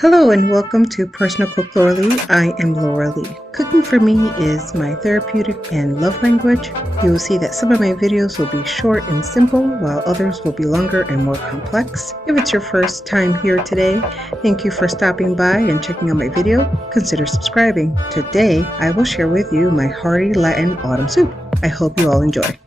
Hello and welcome to Personal Cook Lauralee. I am Lauralee. Cooking for me is my therapeutic and love language. You will see that some of my videos will be short and simple, while others will be longer and more complex. If it's your first time here today, thank you for stopping by and checking out my video. Consider subscribing. Today, I will share with you my Hearty Latin Autumn Soup. I hope you all enjoy.